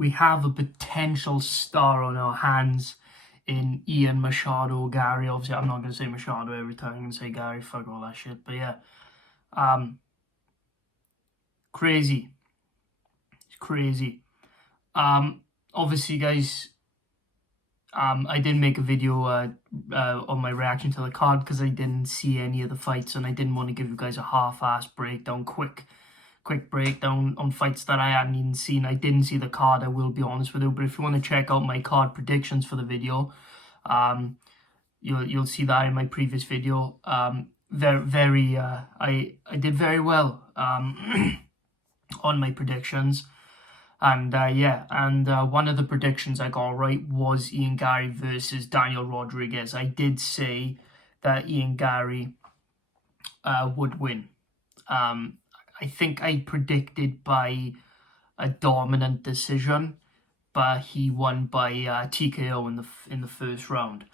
we have a potential star on our hands in Ian Machado, Garry. Obviously, I'm not going to say Machado every time. I'm going to say Garry. Fuck all that shit. But yeah, crazy. It's crazy. Obviously, guys, I didn't make a video on my reaction to the card because I didn't see any of the fights, and I didn't want to give you guys a half-assed breakdown, quick breakdown on fights that I hadn't even seen. I didn't see the card, I will be honest with you, but if you want to check out my card predictions for the video, you'll see that in my previous video. I did very well on my predictions. And one of the predictions I got right was Ian Garry versus Daniel Rodriguez. I did say that Ian Garry would win. I think I predicted by a dominant decision, but he won by TKO in the first round.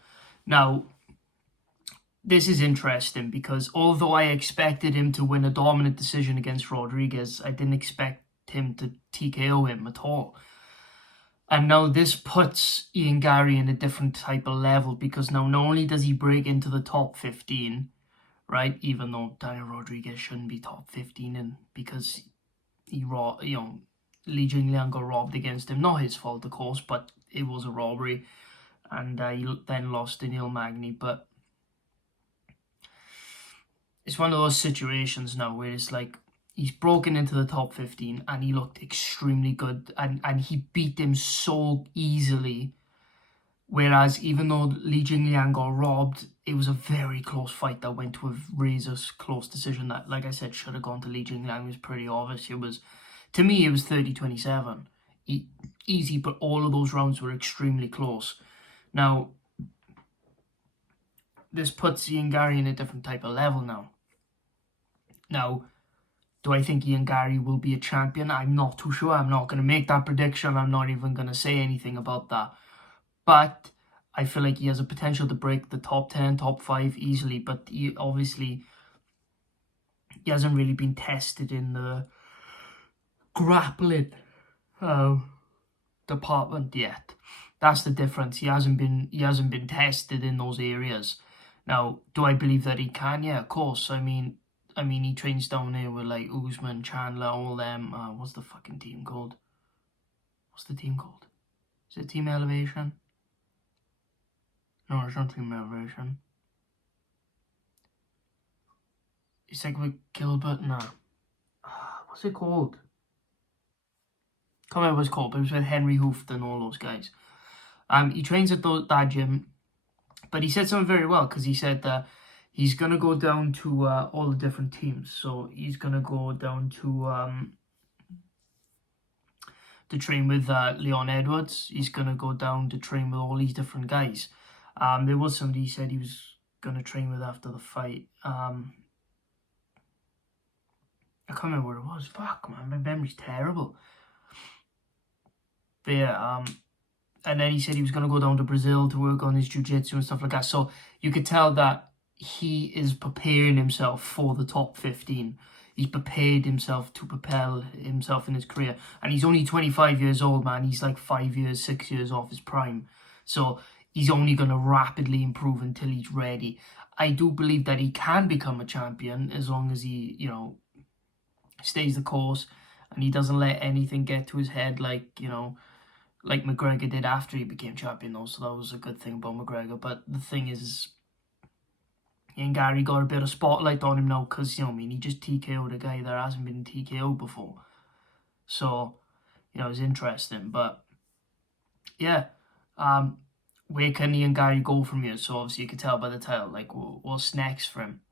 Now, this is interesting because although I expected him to win a dominant decision against Rodriguez, I didn't expect him to TKO him at all. And now this puts Ian Garry in a different type of level because now not only does he break into the top 15, right, even though Daniel Rodriguez shouldn't be top 15 and because Li Jingliang got robbed against him. Not his fault, of course, but it was a robbery. And he then lost to Neil Magny. But it's one of those situations now where it's like, he's broken into the top 15 and he looked extremely good and he beat him so easily. Whereas even though Li Jingliang got robbed, it was a very close fight that went to a razor close decision that, like I said, should have gone to Li Jingliang. It was pretty obvious. To me, it was 30-27. Easy, but all of those rounds were extremely close. Now, this puts Ian Garry in a different type of level now. Now, do I think Ian Garry will be a champion? I'm not too sure. I'm not going to make that prediction. I'm not even going to say anything about that. But I feel like he has a potential to break the top 10, top 5 easily. But he hasn't really been tested in the grappling department yet. That's the difference. He hasn't been tested in those areas. Now, do I believe that he can? Yeah, of course. I mean, he trains down there with like Usman, Chandler, all them. What's the fucking team called? What's the team called? Is it Team Elevation? No, it's not Team Elevation. It's like with Gilbert. No. What's it called? Can't remember what it's called, but it was with Henry Hooft and all those guys. He trains at that gym, but he said something very well because he said that he's going to go down to all the different teams. So he's going to go down to train with Leon Edwards. He's going to go down to train with all these different guys. There was somebody he said he was going to train with after the fight. I can't remember what it was. Fuck, man, my memory's terrible. But yeah, and then he said he was going to go down to Brazil to work on his jiu-jitsu and stuff like that. So you could tell that he is preparing himself for the top 15. He's prepared himself to propel himself in his career. And he's only 25 years old, man. He's like 5 years, 6 years off his prime. So he's only going to rapidly improve until he's ready. I do believe that he can become a champion as long as he, stays the course and he doesn't let anything get to his head like McGregor did after he became champion though. So that was a good thing about McGregor. But the thing is, Ian Garry got a bit of spotlight on him now because, he just TKO'd a guy that hasn't been TKO'd before. So, it's interesting. But, yeah, where can Ian Garry go from here? So, obviously, you can tell by the title, like, what's next for him.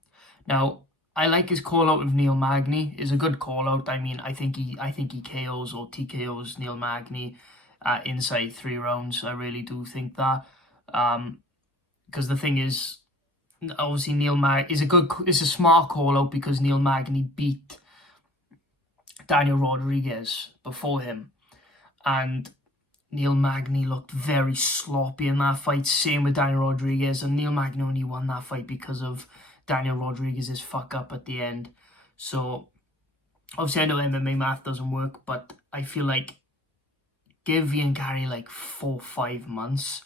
Now, I like his call-out with Neil Magny. It's a good call-out. I mean, I think he KOs or TKOs Neil Magny inside 3 rounds. I really do think that. Because the thing is, obviously Neil Magny is a smart call out because Neil Magny beat Daniel Rodriguez before him, and Neil Magny looked very sloppy in that fight. Same with Daniel Rodriguez, and Neil Magny only won that fight because of Daniel Rodriguez's fuck up at the end. So obviously I know MMA math doesn't work, but I feel like give Ian Garry like 4 or 5 months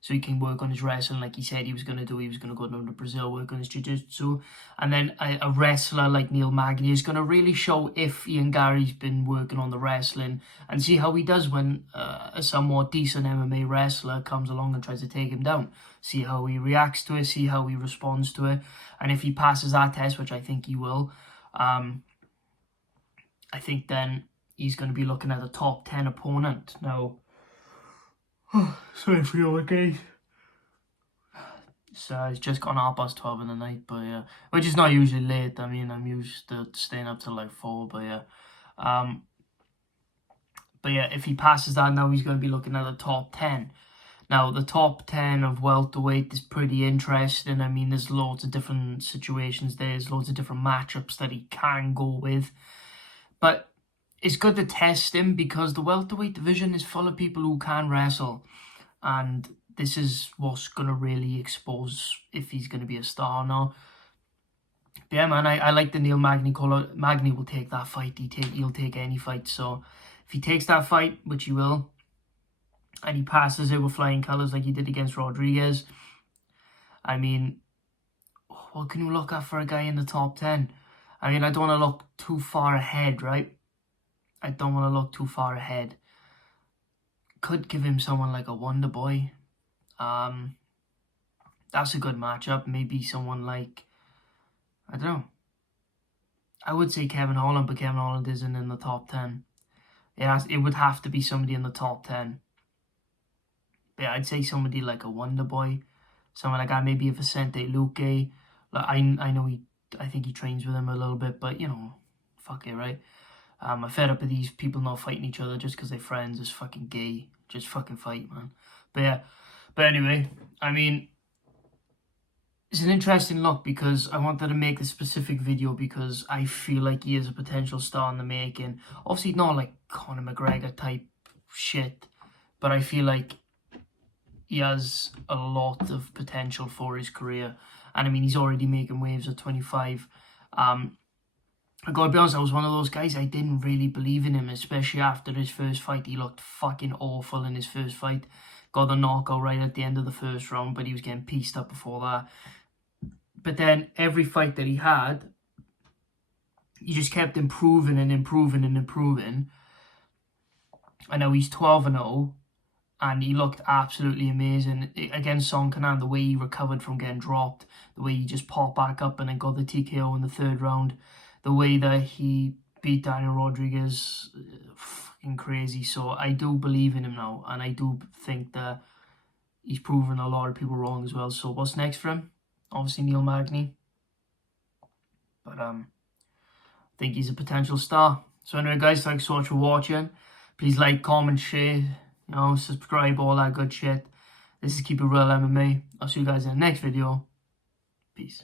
so he can work on his wrestling like he said he was going to do. He was going to go down to Brazil, work on his jiu-jitsu. And then a wrestler like Neil Magny is going to really show if Ian Garry's been working on the wrestling, and see how he does when a somewhat decent MMA wrestler comes along and tries to take him down. See how he reacts to it, see how he responds to it. And if he passes that test, which I think he will, I think then he's going to be looking at a top 10 opponent. Now, sorry for your guys. So it's just gone 12:30 in the night, but yeah, which is not usually late. I mean, I'm used to staying up till like 4, but yeah. But yeah, if he passes that, now he's going to be looking at the top 10. Now, the top 10 of welterweight is pretty interesting. I mean, there's loads of different situations. There's loads of different matchups that he can go with. But it's good to test him because the welterweight division is full of people who can wrestle. And this is what's going to really expose if he's going to be a star now. But yeah, man, I like the Neil Magny call. Magny will take that fight. He'll take any fight. So if he takes that fight, which he will, and he passes it with flying colours like he did against Rodriguez, I mean, what can you look at for a guy in the top 10? I mean, I don't want to look too far ahead, right? I don't want to look too far ahead. Could give him someone like a Wonder Boy. That's a good matchup. Maybe someone like, I don't know. I would say Kevin Holland, but Kevin Holland isn't in the top 10. It would have to be somebody in the top 10. But yeah, I'd say somebody like a Wonder Boy. Someone like that, maybe a Vicente Luque. Like, I know I think he trains with him a little bit, but you know, fuck it, right? I'm fed up with these people not fighting each other just because they're friends. It's fucking gay. Just fucking fight, man. But yeah. But anyway, I mean, it's an interesting look because I wanted to make a specific video because I feel like he is a potential star in the making. Obviously not like Conor McGregor type shit, but I feel like he has a lot of potential for his career. And I mean, he's already making waves at 25. I gotta be honest, I was one of those guys, I didn't really believe in him, especially after his first fight. He looked fucking awful in his first fight. Got the knockout right at the end of the first round, but he was getting pieced up before that. But then every fight that he had, he just kept improving and improving and improving. And now he's 12-0, and he looked absolutely amazing. Against Song Kanan, the way he recovered from getting dropped, the way he just popped back up and then got the TKO in the third round, the way that he beat Daniel Rodriguez, fucking crazy. So I do believe in him now, and I do think that he's proven a lot of people wrong as well. So what's next for him? Obviously Neil Magny. But I think he's a potential star. So anyway, guys, thanks so much for watching. Please like, comment, share, you know, subscribe, all that good shit. This is Keep It Real MMA. I'll see you guys in the next video. Peace.